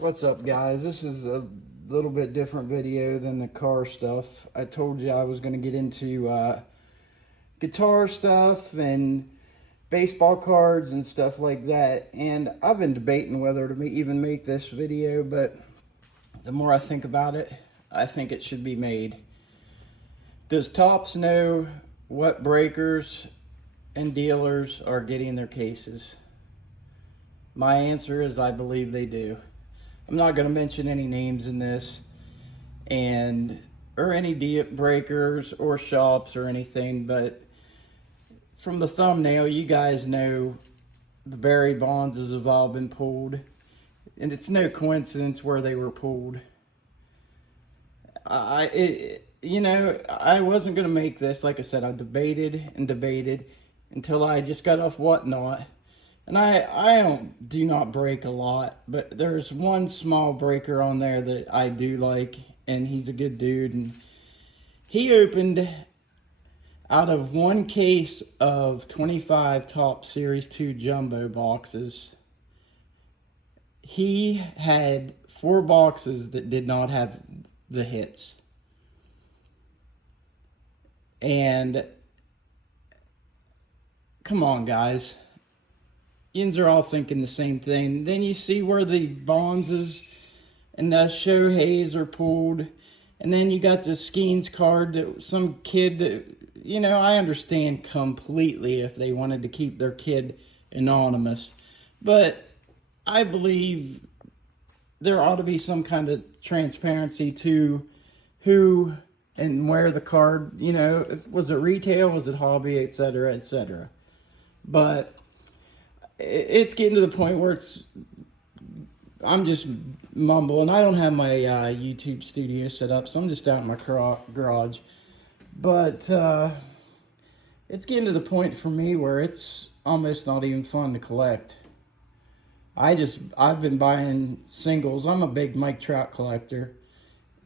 What's up, guys? This is a little bit different video than the car stuff. I told you I was going to get into guitar stuff and baseball cards and stuff like that. And I've been debating whether to even make this video, but the more I think about it, I think it should be made. Does Topps know what breakers and dealers are getting their cases? My answer is I believe they do. I'm not going to mention any names in this or any breakers or shops or anything, but from the thumbnail, you guys know the Barry Bondses have all been pulled, and it's no coincidence where they were pulled. I wasn't going to make this. Like I said, I debated and debated until I just got off Whatnot. And I do not break a lot, but there's one small breaker on there that I do like, and he's a good dude. And he opened, out of one case of 25 Topps Series 2 jumbo boxes, he had 4 boxes that did not have the hits. And come on, guys. Yins are all thinking the same thing. Then you see where the Bondses and the Shoheis are pulled. And then you got the Skeens card that some kid that, I understand completely if they wanted to keep their kid anonymous. But I believe there ought to be some kind of transparency to who and where the card, was it retail, was it hobby, etc., etc. But it's getting to the point where I'm just mumbling. I don't have my YouTube studio set up, so I'm just out in my garage. But it's getting to the point for me where it's almost not even fun to collect. I've been buying singles. I'm a big Mike Trout collector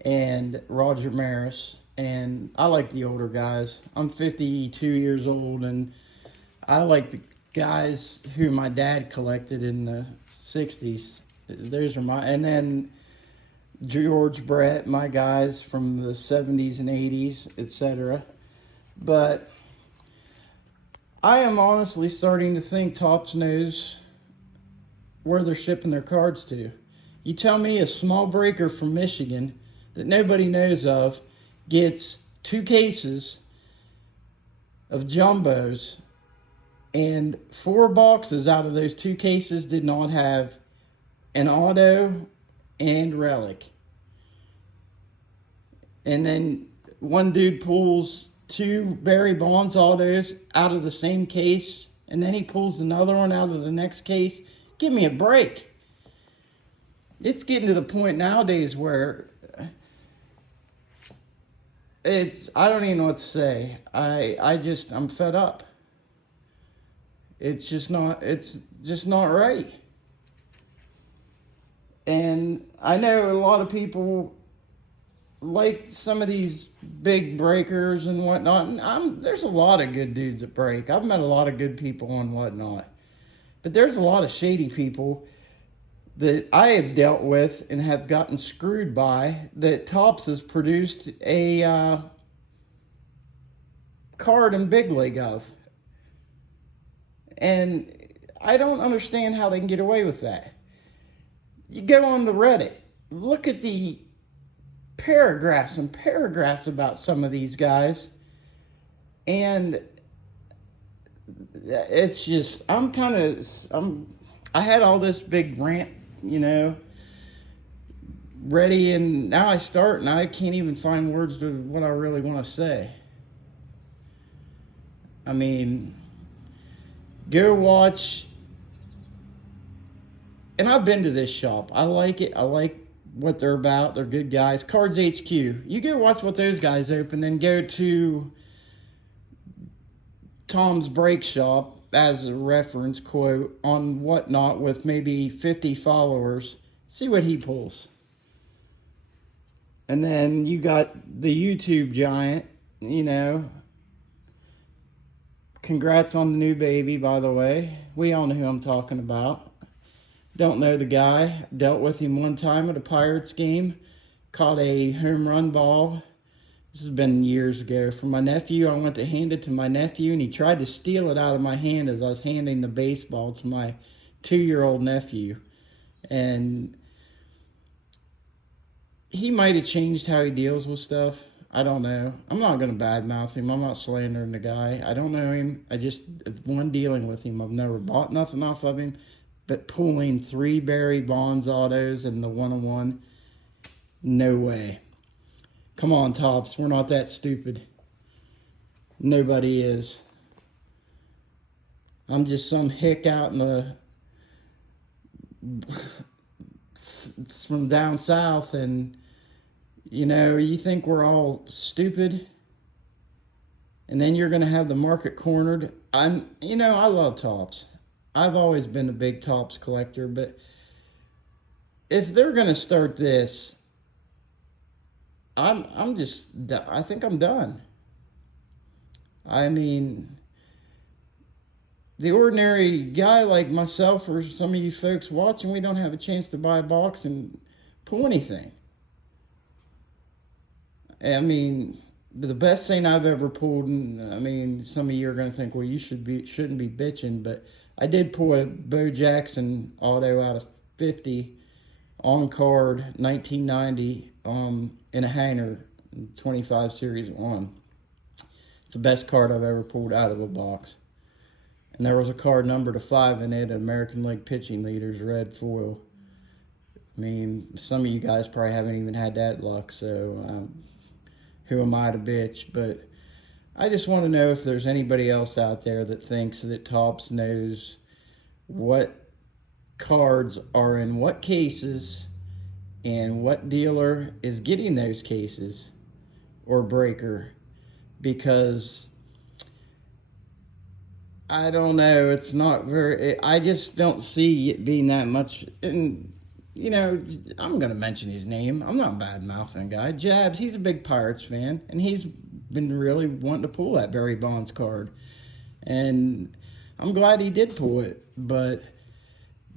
and Roger Maris, and I like the older guys. I'm 52 years old, and I like the guys who my dad collected in the 60s. Those are and then George Brett, my guys from the 70s and 80s, etc. But I am honestly starting to think Topps knows where they're shipping their cards to. You tell me a small breaker from Michigan that nobody knows of gets 2 cases of jumbos, and 4 boxes out of those 2 cases did not have an auto and relic. And then one dude pulls 2 Barry Bonds autos out of the same case, and then he pulls another one out of the next case. Give me a break. It's getting to the point nowadays where I don't even know what to say. I'm fed up. It's just not right. And I know a lot of people like some of these big breakers and whatnot. And there's a lot of good dudes that break. I've met a lot of good people on Whatnot. But there's a lot of shady people that I have dealt with and have gotten screwed by, that Topps has produced a card in Big League of. And I don't understand how they can get away with that. You go on the Reddit, look at the paragraphs and paragraphs about some of these guys, and it's just, I had all this big rant, ready, and now I start and I can't even find words to what I really want to say. I mean, go watch, and I've been to this shop. I like it. I like what they're about. They're good guys. Cards HQ. You go watch what those guys open, then go to Tom's Break Shop as a reference quote on Whatnot with maybe 50 followers. See what he pulls. And then you got the YouTube giant, Congrats on the new baby, by the way. We all know who I'm talking about. Don't know the guy. Dealt with him one time at a Pirates game. Caught a home run ball. This has been years ago. For my nephew, I went to hand it to my nephew, and he tried to steal it out of my hand as I was handing the baseball to my 2-year-old nephew. And he might have changed how he deals with stuff. I don't know. I'm not going to badmouth him. I'm not slandering the guy. I don't know him. I just, one dealing with him. I've never bought nothing off of him. But pulling 3 Barry Bonds autos and the 1-on-1, no way. Come on, Tops. We're not that stupid. Nobody is. I'm just some hick out in the from down south, and you think we're all stupid, and then you're going to have the market cornered. I love Tops. I've always been a big Tops collector, but if they're going to start this, I think I'm done. I mean, the ordinary guy like myself or some of you folks watching, we don't have a chance to buy a box and pull anything. I mean, the best thing I've ever pulled, and I mean, some of you are going to think, well, you shouldn't be bitching, but I did pull a Bo Jackson auto out of 50 on card 1990 in a hanger, 25 Series 1. It's the best card I've ever pulled out of a box. And there was a card numbered to 5 in it, American League Pitching Leaders, red foil. I mean, some of you guys probably haven't even had that luck, so who am I to bitch? But I just want to know if there's anybody else out there that thinks that Topps knows what cards are in what cases and what dealer is getting those cases or breaker, because I don't know. It's not very, I just don't see it being that much. And, I'm going to mention his name. I'm not bad-mouthing guy. Jabs, he's a big Pirates fan, and he's been really wanting to pull that Barry Bonds card. And I'm glad he did pull it. But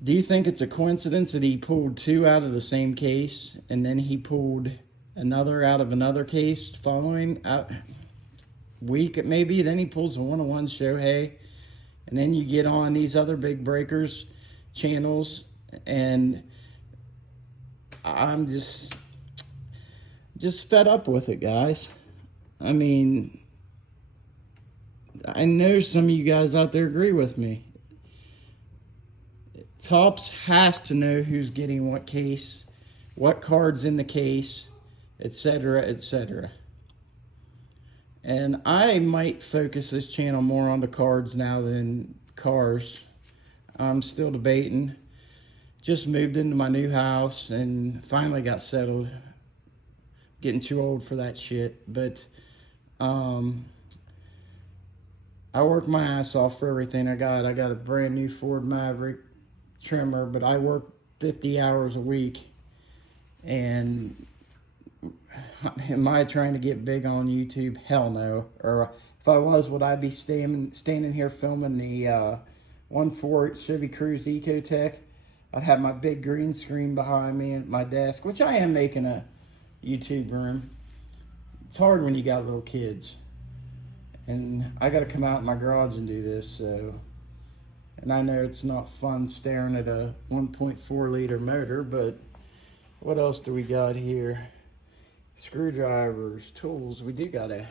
do you think it's a coincidence that he pulled 2 out of the same case, and then he pulled another out of another case following week maybe? Then he pulls a 1-on-1 Shohei. And then you get on these other big breakers channels, and I'm just fed up with it, guys. I mean, I know some of you guys out there agree with me. Topps has to know who's getting what case, what cards in the case, etc., etc. And I might focus this channel more on the cards now than cars. I'm still debating. Just moved into my new house and finally got settled. Getting too old for that shit. But I work my ass off for everything I got. I got a brand new Ford Maverick trimmer, but I work 50 hours a week. And am I trying to get big on YouTube? Hell no. Or if I was, would I be standing here filming the 1.4 Chevy Cruze Ecotech? I'd have my big green screen behind me at my desk, which I am making a YouTube room. It's hard when you got little kids. And I got to come out in my garage and do this, so. And I know it's not fun staring at a 1.4 liter motor, but what else do we got here? Screwdrivers, tools. We do got a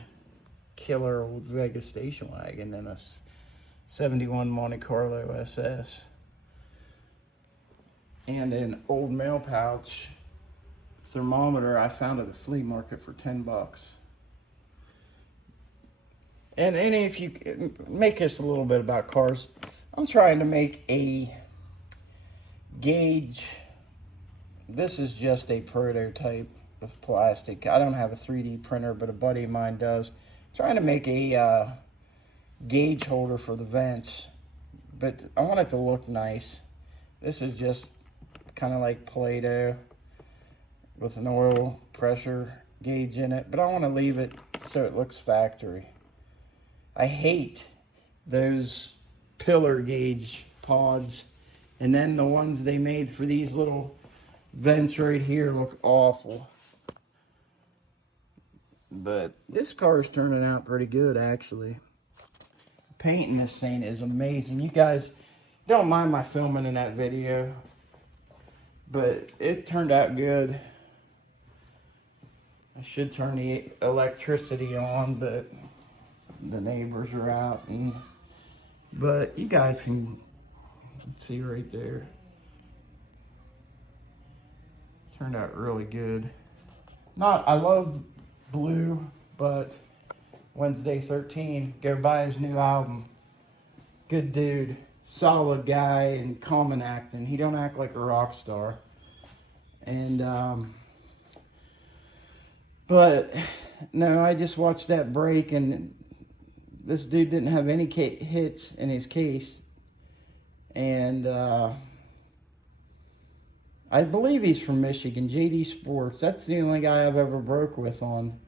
killer old Vegas station wagon and a 71 Monte Carlo SS. And an old mail pouch thermometer I found at a flea market for $10. And if you make us a little bit about cars, I'm trying to make a gauge. This is just a prototype of plastic. I don't have a 3D printer, but a buddy of mine does. Trying to make a gauge holder for the vents, but I want it to look nice. This is just kind of like Play-Doh with an oil pressure gauge in it, but I want to leave it so it looks factory. I hate those pillar gauge pods And then the ones they made for these little vents right here look awful. But this car is turning out pretty good, actually. Painting this thing is amazing. You guys don't mind my filming in that video, but it turned out good. I should turn the electricity on, but the neighbors are out. But you guys can see right there. Turned out really good. I love blue, but Wednesday 13, go buy his new album. Good dude, solid guy, and common acting. He don't act like a rock star. And but no, I just watched that break, and this dude didn't have any hits in his case. And I believe he's from Michigan, JD Sports. That's the only guy I've ever broke with on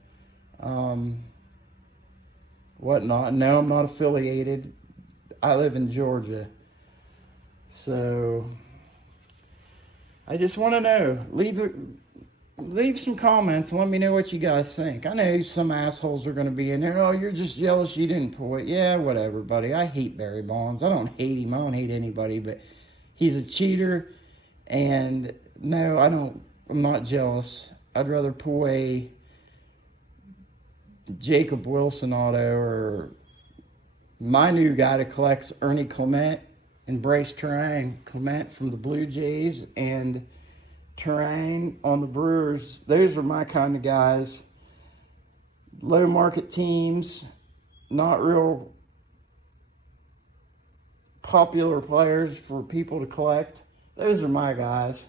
whatnot. No, I'm not affiliated. I live in Georgia. So I just want to know. Leave some comments and let me know what you guys think. I know some assholes are going to be in there. Oh, you're just jealous you didn't pull it. Yeah, whatever, buddy. I hate Barry Bonds. I don't hate him. I don't hate anybody, but he's a cheater. And no, I'm not jealous. I'd rather pull a Jacob Wilson auto, or my new guy that collects Ernie Clement and Bryce Terang. Clement from the Blue Jays and Terang on the Brewers. Those are my kind of guys. Low market teams, not real popular players for people to collect. Those are my guys.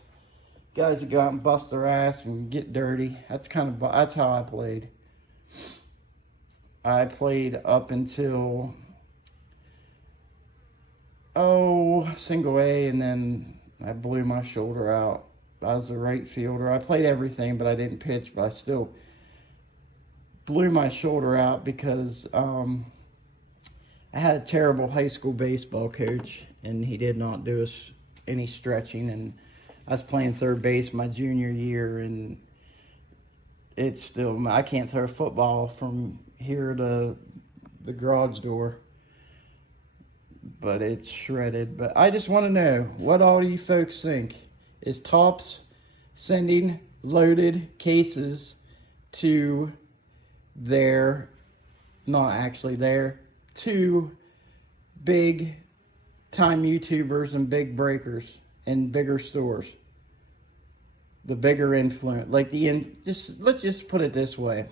Guys that go out and bust their ass and get dirty. That's how I played. I played up until single A, and then I blew my shoulder out. I was a right fielder. I played everything, but I didn't pitch, but I still blew my shoulder out because I had a terrible high school baseball coach, and he did not do us any stretching, and I was playing third base my junior year, and I can't throw a football from here to the garage door, but it's shredded. But I just want to know, what all do you folks think? Is Topps sending loaded cases to to big time YouTubers and big breakers and bigger stores? The bigger influence, let's just put it this way.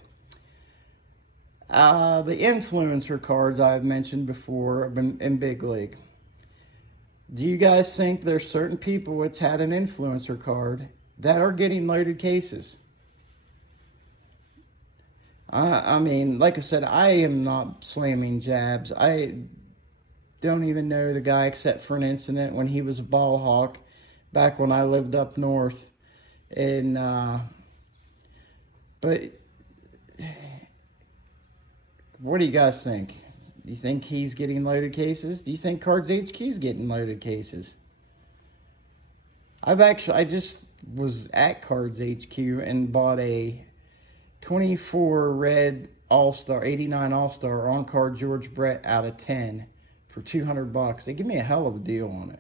The influencer cards I've mentioned before in Big League. Do you guys think there's certain people that's had an influencer card that are getting loaded cases? I mean, like I said, I am not slamming jabs. I don't even know the guy except for an incident when he was a ball hawk back when I lived up north. And but what do you guys think? Do you think he's getting loaded cases? Do you think Cards HQ is getting loaded cases? I just was at Cards HQ and bought a 24 red All-Star, 89 All-Star on-card George Brett out of 10 for $200. They give me a hell of a deal on it.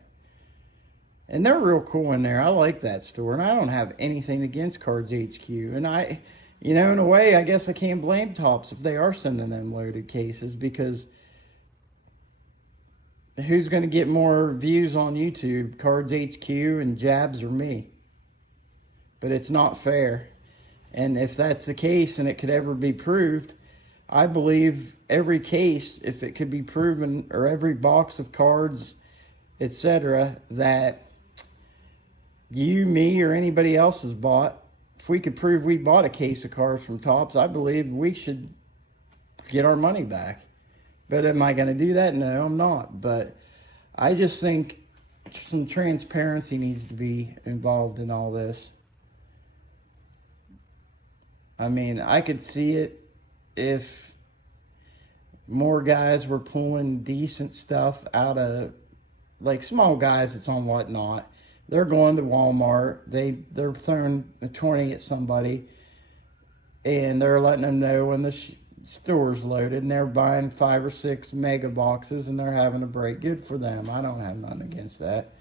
And they're real cool in there. I like that store, and I don't have anything against Cards HQ. And in a way, I guess I can't blame Topps if they are sending them loaded cases, because who's going to get more views on YouTube, Cards HQ and Jabs, or me? But it's not fair. And if that's the case and it could ever be proved, I believe every case, if it could be proven, or every box of cards, etc., that you, me, or anybody else has bought, if we could prove we bought a case of cards from Topps, I believe we should get our money back. But am I going to do that? No, I'm not. But I just think some transparency needs to be involved in all this. I mean, I could see it if more guys were pulling decent stuff out of like small guys that's on Whatnot, they're going to Walmart, they're throwing a 20 at somebody, and they're letting them know when the store's loaded, and they're buying 5 or 6 mega boxes, and they're having a break. Good for them. I don't have nothing against that.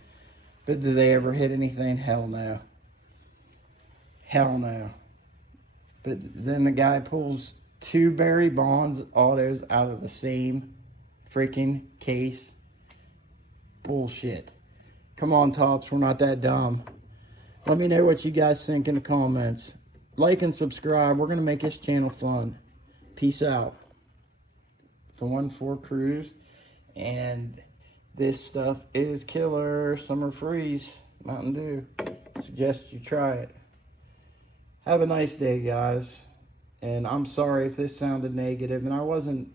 But do they ever hit anything? Hell no. Hell no. But then the guy pulls 2 Barry Bonds autos out of the same freaking case. Bullshit. Come on, Tops. We're not that dumb. Let me know what you guys think in the comments. Like and subscribe. We're going to make this channel fun. Peace out. The 1-4 Cruise. And this stuff is killer. Summer Freeze. Mountain Dew. Suggest you try it. Have a nice day, guys. And I'm sorry if this sounded negative. And I wasn't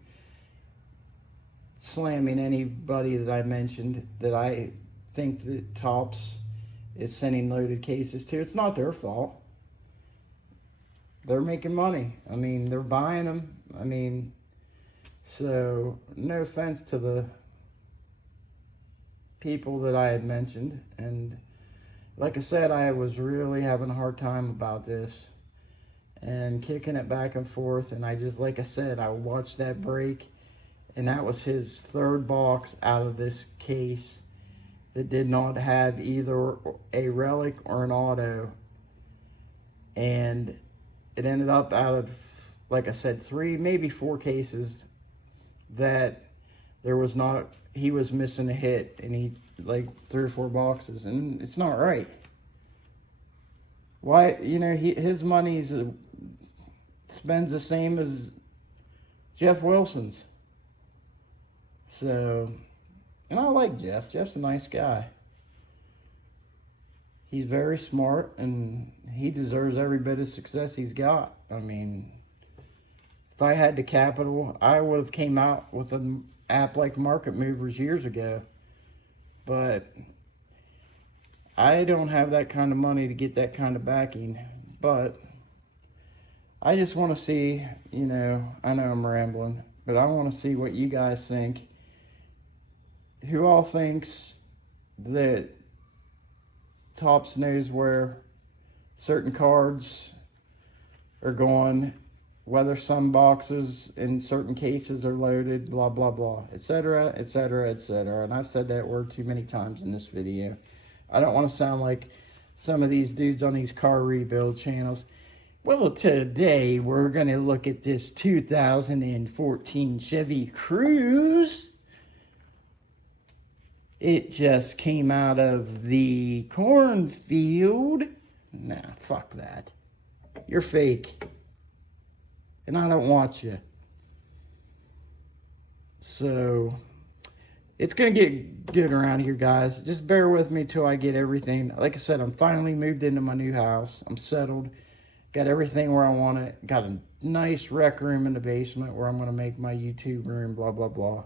slamming anybody that I mentioned that I think that Tops is sending loaded cases to. It's not their fault. They're making money. I mean, they're buying them. I mean, so no offense to the people that I had mentioned. And like I said, I was really having a hard time about this and kicking it back and forth. And I just, like I said, I watched that break, and that was his 3rd box out of this case that did not have either a relic or an auto. And it ended up out of, like I said, 3, maybe 4 cases that there was not, he was missing a hit, and he, like 3 or 4 boxes, and it's not right. Why, you know, his money's spends the same as Jeff Wilson's. So, and I like Jeff. Jeff's a nice guy. He's very smart, and he deserves every bit of success he's got. I mean, if I had the capital, I would have came out with an app like Market Movers years ago. But I don't have that kind of money to get that kind of backing. But I just want to see, you know, I know I'm rambling, but I want to see what you guys think. Who all thinks that Tops knows where certain cards are going, whether some boxes in certain cases are loaded, blah, blah, blah, etc., etc., etc. And I've said that word too many times in this video. I don't want to sound like some of these dudes on these car rebuild channels. Well, today we're going to look at this 2014 Chevy Cruze. It just came out of the cornfield. Nah, fuck that. You're fake. And I don't want you. So, it's going to get good around here, guys. Just bear with me till I get everything. Like I said, I'm finally moved into my new house. I'm settled. Got everything where I want it. Got a nice rec room in the basement where I'm going to make my YouTube room, blah, blah, blah.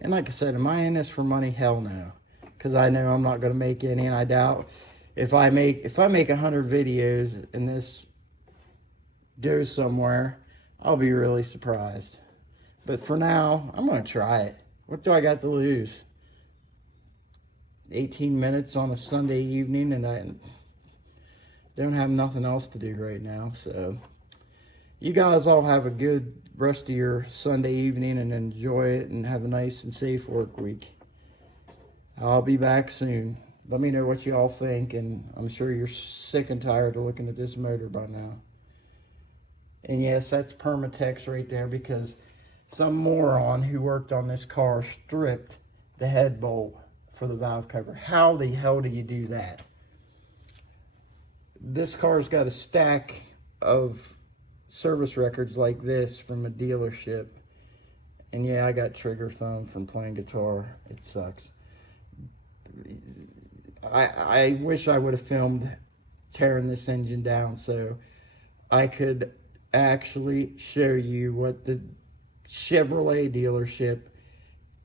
And like I said, am I in this for money? Hell no. Because I know I'm not going to make any, and I doubt if I make 100 videos and this goes somewhere, I'll be really surprised. But for now, I'm going to try it. What do I got to lose? 18 minutes on a Sunday evening, and I don't have nothing else to do right now. So you guys all have a good rest of your Sunday evening and enjoy it, and have a nice and safe work week. I'll be back soon. Let me know what you all think, and I'm sure you're sick and tired of looking at this motor by now. And yes, that's Permatex right there, because some moron who worked on this car stripped the head bolt for the valve cover. How the hell do you do that? This car's got a stack of service records like this from a dealership. And yeah, I got trigger thumb from playing guitar. It sucks. I wish I would have filmed tearing this engine down so I could actually show you what the Chevrolet dealership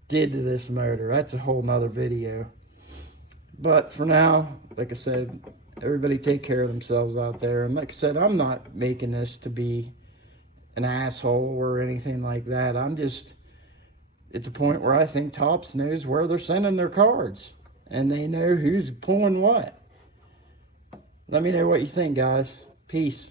did to this motor. That's a whole nother video. But for now, like I said, everybody take care of themselves out there. And like I said, I'm not making this to be an asshole or anything like that. I'm just, it's a point where I think Tops knows where they're sending their cards. and they know who's pulling what. Let me know what you think, guys. Peace.